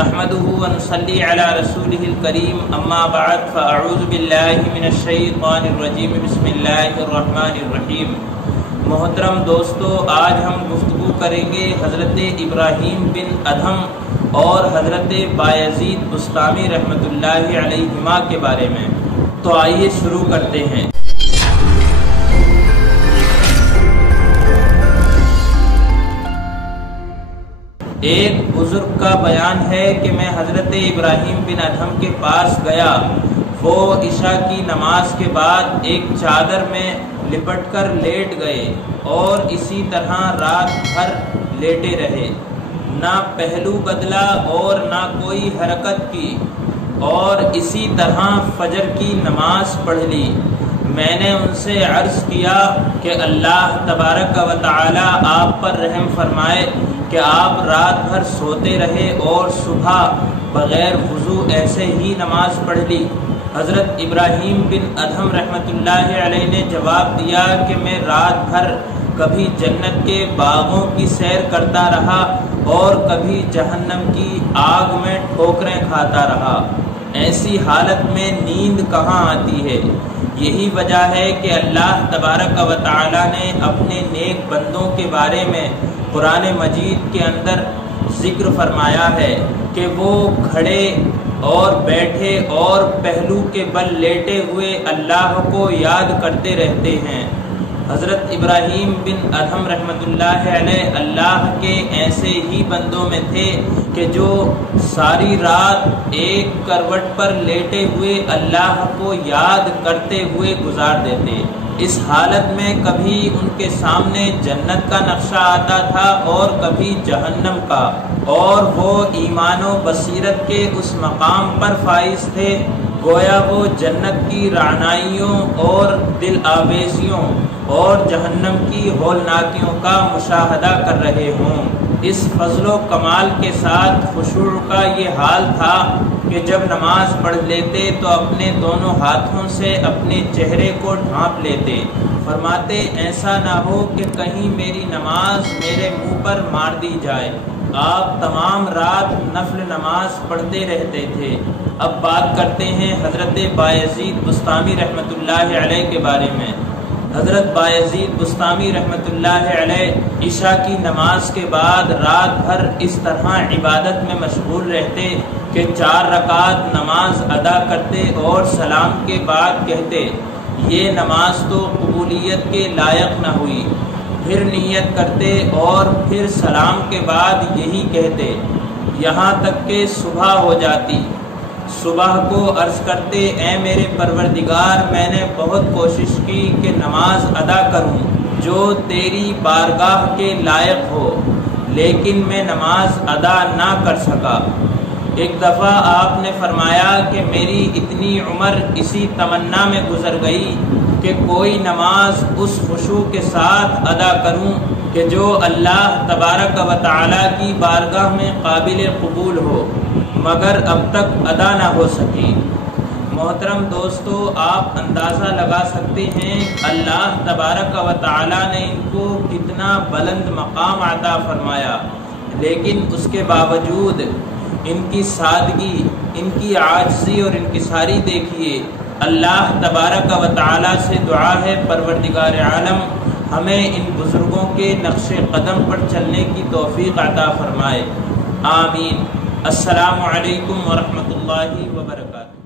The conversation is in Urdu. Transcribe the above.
نحمده ونصلي على رسوله الكريم اما بعد فاعوذ باللہ من الشیطان الرجیم بسم اللہ الرحمن الرحیم۔ محترم دوستو، آج ہم گفتگو کریں گے حضرت ابراہیم بن ادھم اور حضرت بایزید بسطامی رحمۃ اللہ علیہما کے بارے میں۔ تو آئیے شروع کرتے ہیں۔ ایک بزرگ کا بیان ہے کہ میں حضرت ابراہیم بن ادھم کے پاس گیا۔ وہ عشاء کی نماز کے بعد ایک چادر میں لپٹ کر لیٹ گئے اور اسی طرح رات بھر لیٹے رہے، نہ پہلو بدلا اور نہ کوئی حرکت کی، اور اسی طرح فجر کی نماز پڑھ لی۔ میں نے ان سے عرض کیا کہ اللہ تبارک و تعالی آپ پر رحم فرمائے کہ آپ رات بھر سوتے رہے اور صبح بغیر وضو ایسے ہی نماز پڑھ لی۔ حضرت ابراہیم بن ادھم رحمۃ اللہ علیہ نے جواب دیا کہ میں رات بھر کبھی جنت کے باغوں کی سیر کرتا رہا اور کبھی جہنم کی آگ میں ٹھوکریں کھاتا رہا۔ ایسی حالت میں نیند کہاں آتی ہے؟ یہی وجہ ہے کہ اللہ تبارک و تعالی نے اپنے نیک بندوں کے بارے میں قرآن مجید کے اندر ذکر فرمایا ہے کہ وہ کھڑے اور بیٹھے اور پہلو کے بل لیٹے ہوئے اللہ کو یاد کرتے رہتے ہیں۔ حضرت ابراہیم بن ادھم رحمۃ اللہ علیہ اللہ کے ایسے ہی بندوں میں تھے کہ جو ساری رات ایک کروٹ پر لیٹے ہوئے اللہ کو یاد کرتے ہوئے گزار دیتے۔ اس حالت میں کبھی ان کے سامنے جنت کا نقشہ آتا تھا اور کبھی جہنم کا، اور وہ ایمان و بصیرت کے اس مقام پر فائز تھے گویا وہ جنت کی رعنائیوں اور دل آویزیوں اور جہنم کی ہولناکیوں کا مشاہدہ کر رہے ہوں۔ اس فضل و کمال کے ساتھ خشوع کا یہ حال تھا کہ جب نماز پڑھ لیتے تو اپنے دونوں ہاتھوں سے اپنے چہرے کو ڈھانپ لیتے، فرماتے ایسا نہ ہو کہ کہیں میری نماز میرے منہ پر مار دی جائے۔ آپ تمام رات نفل نماز پڑھتے رہتے تھے۔ اب بات کرتے ہیں حضرت بایزید بسطامی رحمۃ اللہ علیہ کے بارے میں۔ حضرت بایزید بسطامی رحمۃ اللہ علیہ عشاء کی نماز کے بعد رات بھر اس طرح عبادت میں مشغول رہتے کہ 4 رکعت نماز ادا کرتے اور سلام کے بعد کہتے یہ نماز تو قبولیت کے لائق نہ ہوئی، پھر نیت کرتے اور پھر سلام کے بعد یہی کہتے، یہاں تک کہ صبح ہو جاتی۔ صبح کو عرض کرتے اے میرے پروردگار، میں نے بہت کوشش کی کہ نماز ادا کروں جو تیری بارگاہ کے لائق ہو، لیکن میں نماز ادا نہ کر سکا۔ ایک دفعہ آپ نے فرمایا کہ میری اتنی عمر اسی تمنا میں گزر گئی کہ کوئی نماز اس خشوع کے ساتھ ادا کروں کہ جو اللہ تبارک و تعالی کی بارگاہ میں قابل قبول ہو، مگر اب تک ادا نہ ہو سکی۔ محترم دوستو، آپ اندازہ لگا سکتے ہیں اللہ تبارک و تعالی نے ان کو کتنا بلند مقام عطا فرمایا، لیکن اس کے باوجود ان کی سادگی، ان کی عاجزی اور انکساری دیکھیے۔ اللہ تبارک و تعالی سے دعا ہے پروردگار عالم ہمیں ان بزرگوں کے نقش قدم پر چلنے کی توفیق عطا فرمائے، آمین۔ السلام علیکم ورحمۃ اللہ وبرکاتہ۔